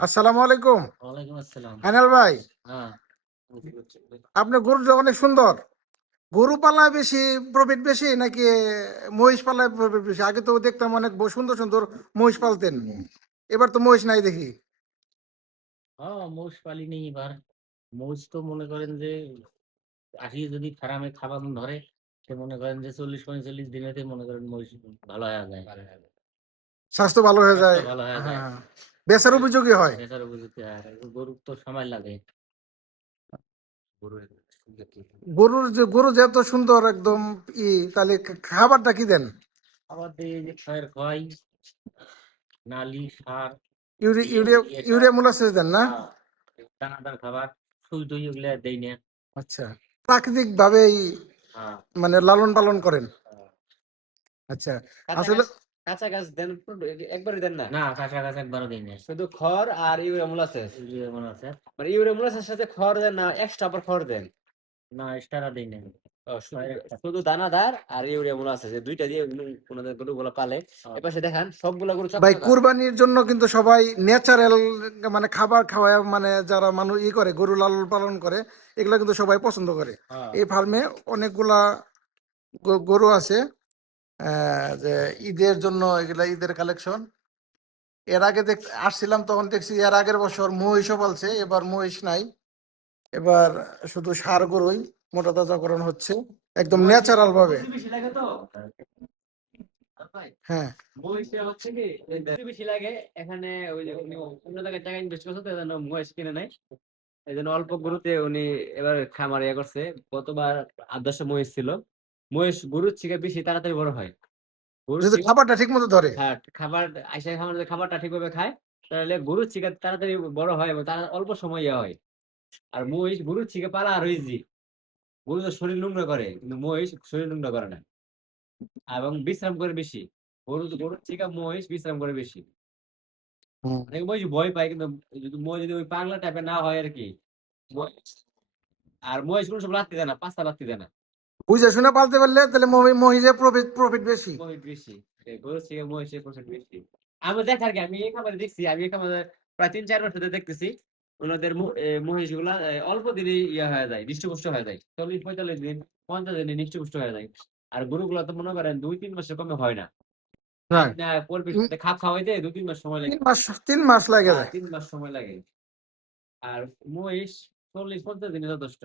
আসসালামু আলাইকুম। ওয়ালাইকুম আসসালাম। আনাল ভাই, হ্যাঁ, আপনার গরু যে অনেক সুন্দর। গরু পালায় বেশি প্রফিট বেশি নাকি মহিষ পালায় প্রফিট বেশি? আগে তো দেখতাম অনেক সুন্দর সুন্দর মহিষ পালতেন, এবার তো মহিষ নাই দেখি। মোষ পালিনি এবার। মোষ তো মনে করেন যে আসিয়ে যদি ফার্মে খাবার ধরে, সে মনে করেন যে 40-45 দিনেতে মনে করেন মহিষ ভালো হয়ে যায়, স্বাস্থ্য ভালো হয়ে স্বাস্থ্য যায়। ভালো হয়ে যায়। হ্যাঁ, বেচার উপযোগী হয়। বেচার উপযুক্ত হয়। গরুর তো সময় লাগে। গরুর গরু যে এত সুন্দর একদম তাহলে খাবারটা কি দেন? আবার দিয়ে যে খয়ের খয়, নালি সার, ইউরিয়া দিয়ে ইউরিয়া দিয়ে সার, ইউরিয়া মোলাসেস দেন না? দানাদার খাবার, সুই টুই ওগুলা দেই না। আচ্ছা, প্রাকৃতিক ভাবেই হ্যাঁ, মানে লালন পালন করেন। আচ্ছা, কাঁচা আসলে ঘাস কাঁচা ঘাস দেন একবারই দেন না, না কাছাকাছি একবারও দিই না। শুধু খড় আর ইউরিয়া মোলাসেস। ইউরিয়া মনে আছে মানে ইউরিয়া মোলাসের সাথে খড় দেন না, এক্সট্রা আবার খড় দেন? না, এক্সট্রা দিই না। শুধু দানাদার আর ইউরিয়া মোলাসেস, এই দুইটা দিয়ে ওনাদের গরুগুলো পালে। এপাশে দেখেন সবগুলা গরু ভাই, চকচকা। কুরবানির জন্য কিন্তু সবাই ন্যাচারাল মানে খাবার খাওয়ায়, মানে যারা মানুষ করে গরু লালন পালন করে, এগুলা কিন্তু সবাই পছন্দ করে। হ্যাঁ, এই ফার্মে অনেকগুলা গরু আছে, যে ঈদের জন্য এগুলা ঈদের কালেকশন। এর আগে আসছিলাম তখন দেখছি এর আগের বছর মহিষও পালছে, এবার মহিষ নাই, এবার শুধু ষাঁড় গরুই মোটা তাজাকরণ হচ্ছে একদম ন্যাচারাল ভাবে। বেশি লাগে তো ভাই, হ্যাঁ, মহিষে হচ্ছে কি বেশি লাগে এখানে। ওই যে উনি অন্য জায়গায় টাকা ইনভেস্ট করছে, তো এই জন্য মহিষ কিনে নাই। এই জন্য অল্প গরুতে উনি এবার খামার ইয়ে করছে। গতবার 8-10টা মহিষ ছিল। মহিষ গরুর থেকে বেশি তাড়াতাড়ি বড় হয়। গরুর যদি থেকে, খাবারটা ঠিক মতো ধরে। হ্যাঁ, খাবার আইসা খামার যদি খাবারটা ঠিকভাবে খায়, তাহলে গরুর থেকে তাড়াতাড়ি বড় হয় এবং তার অল্প সময় ইয়ে হয়। আর মহিষ গরুর থেকে পালা আরো ইজি। গরু তো শরীর নোংরা করে, কিন্তু মহিষ শরীর নোংরা করে না এবং বিশ্রাম করে বেশি। গরুর থেকে মহিষ বিশ্রাম করে বেশি। হুম। অনেক মহিষ ভয় পায়, কিন্তু যদি মহিষ যদি ওই পাগলা টাইপের না হয় আর কি। আর মহিষ কোনো সব লাত্তি দেয় না, পাঁচটা লাত্তি দেয় না। বুঝে শুনে পালতে পারলে তাহলে মহিষের প্রফিট প্রফিট বেশি। মহিষ বেশি, গরুর থেকে মহিষের প্রচুর বেশি। আমি দেখার কি, আমি এই খামারে দেখছি, আমি এই খামারে প্রায় 3-4 বছর ধরে দেখতেছি। ওনাদের মহিষ গুলা অল্প দিনে ইয়ে হয়ে যায়, হৃষ্টপুষ্ট হয়ে যায়। 40-45 দিন, 50 দিনে হৃষ্টপুষ্ট হয়ে যায়। আর গরুগুলা তো মনে করেন 2-3 মাসের কমে হয় না। হ্যাঁ, পরিবেশ খাপ খাওয়াইতে 2-3 মাস সময় লাগে। 3 মাস লাগে হ্যাঁ, যায়। 3 মাস সময় লাগে। আর মহিষ 40-50 দিনে যথেষ্ট।